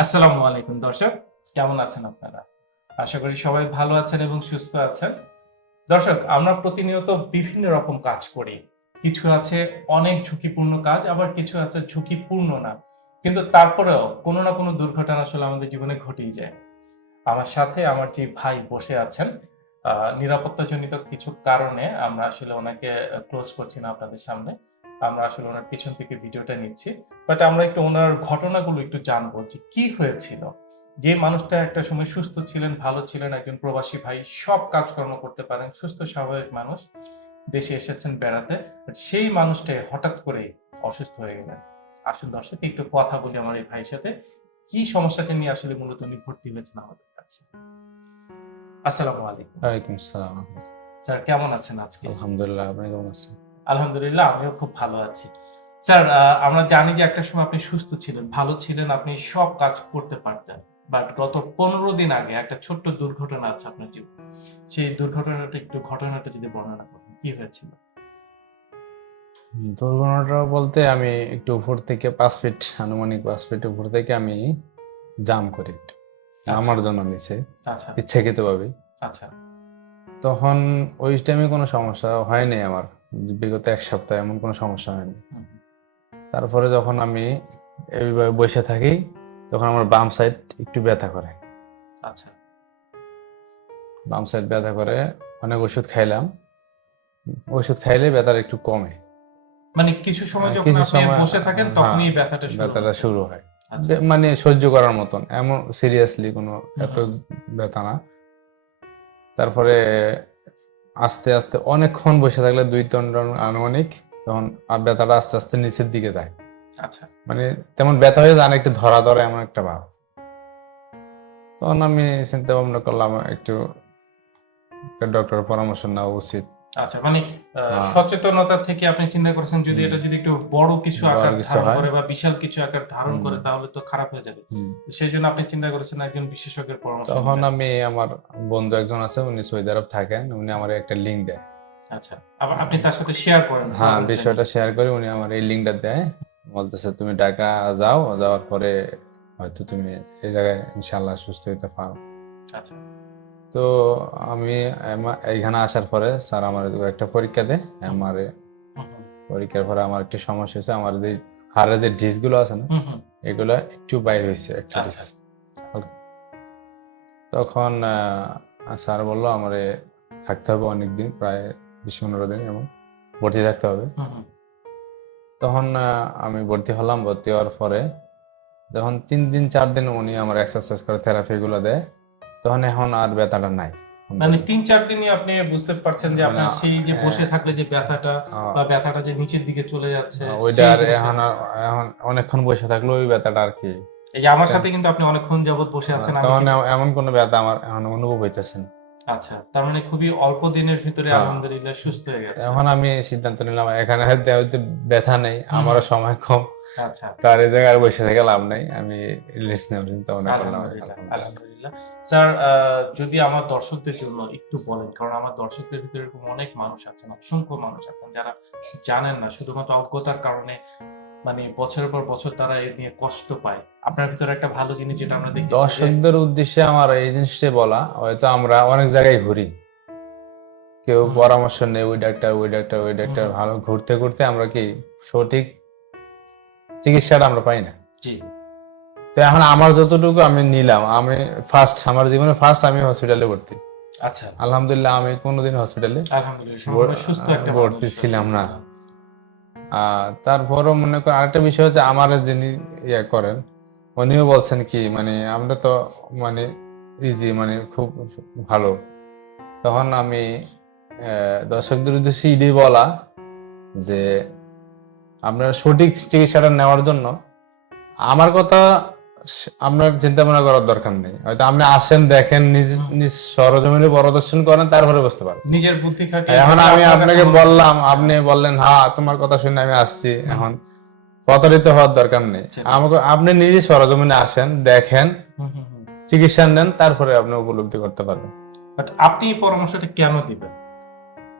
আসসালামু আলাইকুম দর্শক, কেমন আছেন আপনারা? আশা করি সবাই ভালো আছেন এবং সুস্থ আছেন। দর্শক, আমরা প্রতিনিয়ত বিভিন্ন রকম কাজ করি। কিছু আছে অনেক ঝুঁকিপূর্ণ কাজ, আবার কিছু আছে ঝুঁকিপূর্ণ না। কিন্তু তারপরেও কোনো না কোনো দুর্ঘটনা আসলে আমাদের জীবনে ঘটেই যায়। আমার সাথে আমার যে ভাই বসে আছেন নিরাপত্তাজনিত কিছু কারণে আমরা আসলে ওনাকে ক্লোজ করছি না আপনাদের সামনে। আমরা আসলে ওনার পিছন থেকে ভিডিওটা নিচ্ছি। বাট আমরা একটু ওনার ঘটনাগুলো একটু জানব যে কি হয়েছিল? যে মানুষটা একটা সময় সুস্থ ছিলেন ভালো ছিলেন একজন প্রবাসী ভাই সব কাজকর্ম করতে পারেন সুস্থ স্বাভাবিক মানুষ দেশে এসেছেন বেড়াতে। সেই মানুষটা হঠাৎ করে অসুস্থ হয়ে গেলেন। আসুন দর্শক একটু কথা বলি আমার এই ভাইয়ের সাথে। কি সমস্যাটা নিয়ে আসলে মূলত উনি ভর্তি হয়েছেন আমাদের কাছে? আসসালামু আলাইকুম। ওয়ালাইকুম আসসালাম। স্যার কেমন আছেন আজকে? আলহামদুলিল্লাহ আপনি কেমন আছেন? আলহামদুলিল্লাহ আমিও খুব ভালো আছি। স্যার আমরা জানি যে একটা সময় আপনি সুস্থ ছিলেন ভালো ছিলেন আপনি সব কাজ করতে পারতেন। বাট গত পনেরো দিন আগে একটা ছোট্ট দুর্ঘটনা আছে আপনার জীবনে। সেই দুর্ঘটনাটা একটু ঘটনাটা যদি বর্ণনা করেন কি হয়েছিল? দুর্ঘটনাটা বলতে আমি একটু উপর থেকে পাঁচ ফিট আনুমানিক পাঁচ ফিট উপর থেকে আমি জাম করি একটু। আমার জন্য নিচে আচ্ছা। ইচ্ছাকৃত ভাবে আচ্ছা। তখন ওই টাইমে কোনো সমস্যা হয়নি আমার। বিগত এক সপ্তাহ এমন কোনো সমস্যা হয়নি। তারপরে যখন আমি এইভাবে বসে থাকি তখন আমার বাম সাইড একটু ব্যথা করে। আচ্ছা। বাম সাইড ব্যথা করে অনেক ওষুধ খাইলাম। ওষুধ খাইলে ব্যথাটা একটু কমে। মানে কিছু সময় হ্যাঁ, যখন কিছু আপনি সময়- বসে থাকেন হ্যাঁ, তখনই ব্যথাটা শুরু ব্যথাটা শুরু হয়। আচ্ছা। মানে সহ্য করার মতন এমন সিরিয়াসলি কোনো এত। ব্যথা না। তারপরে আস্তে আস্তে অনেকক্ষণ বসে থাকলে দুই তিন রাউন্ড আনুমানিক তখন আর ব্যথাটা আস্তে আস্তে নিচের দিকে যায়। আচ্ছা। মানে তেমন ব্যথা হয়ে যায় না একটু ধরা ধরা এমন একটা ভাব। তখন আমি চিন্তা ভাবনা করলাম একটু ডক্টরের পরামর্শ নেওয়া উচিত। আচ্ছা মানে হ্যাঁ। সচেতনতা থেকে আপনি চিন্তা করেছেন যদি এটা যদি একটু বড় কিছু আকার ধারণ করে বা বিশাল কিছু আকার ধারণ করে তাহলে তো খারাপ হয়ে যাবে। সেই জন্য আপনি চিন্তা করেছেন একজন বিশেষজ্ঞের পরামর্শ তখন আমি আমার বন্ধু একজন আছে উনি সৌদি আরব থাকেন উনি আমার একটা লিঙ্ক দেয়। আচ্ছা আবার আপনি তার সাথে শেয়ার করেন হ্যাঁ বিষয়টা শেয়ার করে উনি আমার এই লিঙ্কটা দেয়। বলতেছে তুমি ঢাকা যাও যাওয়ার পরে হয়তো তুমি এই জায়গায় ইনশাল্লাহ সুস্থ হইতে পারো। আচ্ছা। তো আমি এইখানে আসার পরে স্যার আমার একটা পরীক্ষা দেয়। আমার পরীক্ষার পরে আমার একটু সমস্যা হয়েছে। আমার যে হাড়ের যে ডিসগুলো আছে না এগুলো একটু বাইর হয়েছে একটা আচ্ছা। ডিস। তখন স্যার বলল আমার থাকতে হবে অনেকদিন প্রায় বিশ পনেরো দিন এবং ভর্তি থাকতে হবে। তখন আমি ভর্তি হলাম। ভর্তি হওয়ার পরে যখন তিন দিন চার দিন উনি আমার এক্সারসাইজ করে থেরাপি গুলো দেয়। তখন এখন আর ব্যথাটা নাই। মানে তিন চার দিনই আপনি বুঝতে পারছেন যে আপনার মানে, সেই যে বসে হ্যাঁ। থাকলে যে ব্যথাটা বা ব্যথাটা যে নিচের দিকে চলে যাচ্ছে ওইটা আর এখন এখন অনেকক্ষণ বসে থাকলে ওই ব্যথাটা আর কি। এই আমার সাথে কিন্তু আপনি অনেকক্ষণ যাবত বসে আছেন তখন এমন কোনো ব্যথা আমার এখন অনুভব হইতেছে না। আচ্ছা তার মানে খুবই অল্প দিনের ভিতরে হ্যাঁ। আলহামদুলিল্লাহ সুস্থ হয়ে গেছে। এখন আমি সিদ্ধান্ত নিলাম এখানে হয়তো ব্যথা নেই আমারও সময় কম। আচ্ছা। তার এই জায়গায় বসে থেকে লাভ নেই আমি রিলিজ নেওয়ার চিন্তা ভাবনা করলাম। আলহামদুলিল্লাহ। আলহামদুলিল্লাহ। স্যার যদি আমার দর্শকদের জন্য একটু বলেন কারণ আমার দর্শকদের ভিতরে এরকম অনেক মানুষ আছেন অসংখ্য মানুষ আছেন যারা জানেন না শুধুমাত্র অজ্ঞতার কারণে মানে বছরের পর বছর তারা এ নিয়ে কষ্ট পায়। আপনার ভিতরে একটা ভালো জিনিস যেটা আমরা দেখি দর্শকদের উদ্দেশ্যে আমার এই জিনিসটাই বলা হয়তো আমরা অনেক জায়গায় ঘুরি। কেউ পরামর্শ নেই ওই ডাক্তার ওই ডাক্তার ওই ডাক্তার ভালো ঘুরতে ঘুরতে আমরা কি সঠিক চিকিৎসাটা আমরা পাই না? জি। তো এখন আমার যতটুকু আমি নিলাম আমি ফার্স্ট আমার জীবনে ফার্স্ট আমি হসপিটালে ভর্তি। আচ্ছা। আলহামদুলিল্লাহ আমি কোনোদিন হসপিটালে আলহামদুলিল্লাহ সুস্থ একটা ভর্তি ছিলাম না। তারপরও মনে করেন আরেকটা বিষয় হচ্ছে আমার যিনি ইয়ে করেন উনিও বলছেন কি মানে আমরা তো মানে ইজি মানে খুব ভালো। তখন আমি দর্শকদের উদ্দেশ্যে ইডি বলা যে আপনার সঠিক চিকিৎসাটা নেওয়ার জন্য আমার কথা আপনার চিন্তা ভাবনা করার দরকার নেই। হয়তো আপনি আসেন দেখেন নিজ নিজ সরজমিনে পরিদর্শন করেন তারপরে বুঝতে পারেন নিজের বুদ্ধি খাটিয়ে এখন আমি আপনাকে বললাম আপনি বললেন হ্যাঁ তোমার কথা শুনে আমি আসছি। এখন প্রতারিত হওয়ার দরকার নেই। আমাকে আপনি নিজে সরজমিনে আসেন দেখেন। চিকিৎসা নেন তারপরে আপনি উপলব্ধি করতে পারবেন। But আপনি এই পরামর্শটা কেন দিবেন?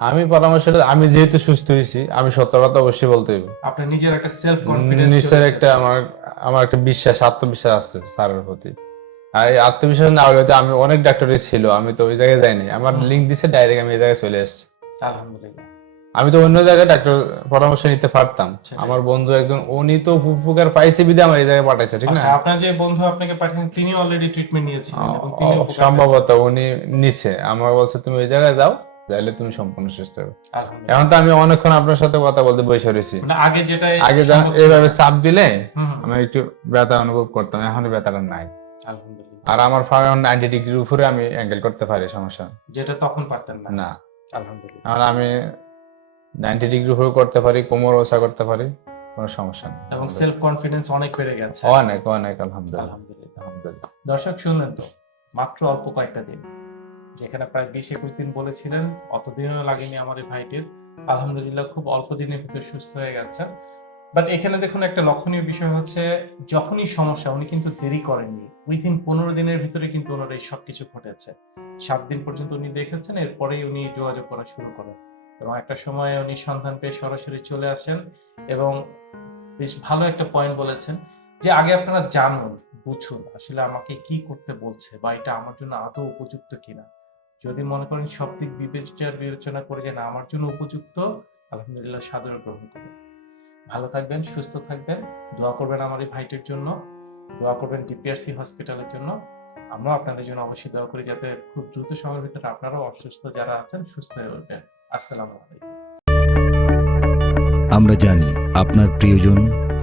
আমি পরামর্শ আমি যেহেতু সুস্থ হয়েছি আমি সত্য কথা অবশ্যই বলতে হইব। আপনার নিজের একটা সেলফ কনফিডেন্স নিশ্চয় একটা আমার আমার একটা বিশ্বাস আত্মবিশ্বাস আছে স্যারের প্রতি। আর এই আত্মবিশ্বাস না হলে তো আমি অনেক ডাক্তারই ছিল আমি তো ওই জায়গায় যাইনি। আমার লিঙ্ক দিছে ডাইরেক্ট আমি এই জায়গায় চলে এসেছি। আলহামদুলিল্লাহ। আমি তো অন্য জায়গায় ডাক্তার পরামর্শ নিতে পারতাম। আমার বন্ধু একজন উনি তো উপকার পাইছে বিদে আমার এই জায়গায় পাঠাইছে ঠিক না? আচ্ছা আপনার যে বন্ধু আপনাকে পাঠিয়েছেন তিনি অলরেডি ট্রিটমেন্ট নিয়েছিলেন সম্ভবত উনি নিছে। আমার বলছে তুমি ওই জায়গায় যাও যাইলে তুমি সম্পূর্ণ সুস্থ হবে। এখন তো আমি অনেকক্ষণ আপনার সাথে কথা বলতে বসে রয়েছি। আগে যেটা আগে এইভাবে চাপ দিলে আমি একটু ব্যথা অনুভব করতাম এখন ব্যথাটা নাই। আর আমার ফাউন্ড নাইনটি ডিগ্রির উপরে আমি অ্যাঙ্গেল করতে পারি সমস্যা যেটা তখন পারতেন না। না। আলহামদুলিল্লাহ। আর আমি নাইনটি ডিগ্রি উপরে করতে পারি কোমর ওসা করতে পারি কোনো সমস্যা নেই। এবং সেলফ কনফিডেন্স অনেক বেড়ে গেছে। অনেক অনেক আলহামদুলিল্লাহ। আলহামদুলিল্লাহ। দর্শক শুনলেন তো মাত্র অল্প কয়েকটা দিন। যেখানে প্রায় বিশ একুশ দিন বলেছিলেন, অতদিনও লাগেনি আমার এই ভাইটির। আলহামদুলিল্লাহ খুব অল্প দিনের ভিতরে সুস্থ হয়ে গেছে। বাট এখানে দেখুন একটা লক্ষণীয় বিষয় হচ্ছে, যখনই সমস্যা, উনি কিন্তু দেরি করেননি। উইথিন পনেরো দিনের ভিতরে কিন্তু ওনার এই সব কিছু ঘটেছে। সাত দিন পর্যন্ত উনি দেখেছেন, এরপরেই উনি যোগাযোগ করা শুরু করেন। এবং একটা সময় উনি সন্ধান পেয়ে সরাসরি চলে আসেন এবং বেশ ভালো একটা পয়েন্ট বলেছেন যে, আগে আপনারা জানুন, বুঝুন আসলে আমাকে কি করতে বলছে বা এটা আমার জন্য আদৌ উপযুক্ত কিনা? যদি মনে করেন সব দিক বিবেচনা বিবেচনা করে যে না, আমার জন্য উপযুক্ত, আলহামদুলিল্লাহ সাদরে গ্রহণ করুন। ভালো থাকবেন, সুস্থ থাকবেন, দোয়া করবেন আমার এই ভাইটির জন্য, দোয়া করবেন ডিপিআরসি হসপিটালের জন্য। আমরাও আপনাদের জন্য অবশ্যই দোয়া করি যাতে খুব দ্রুত সময়ের ভিতরে আপনারাও অসুস্থ যারা আছেন সুস্থ হয়ে উঠবেন। আসসালামু আলাইকুম। আমরা জানি আপনার প্রিয়জন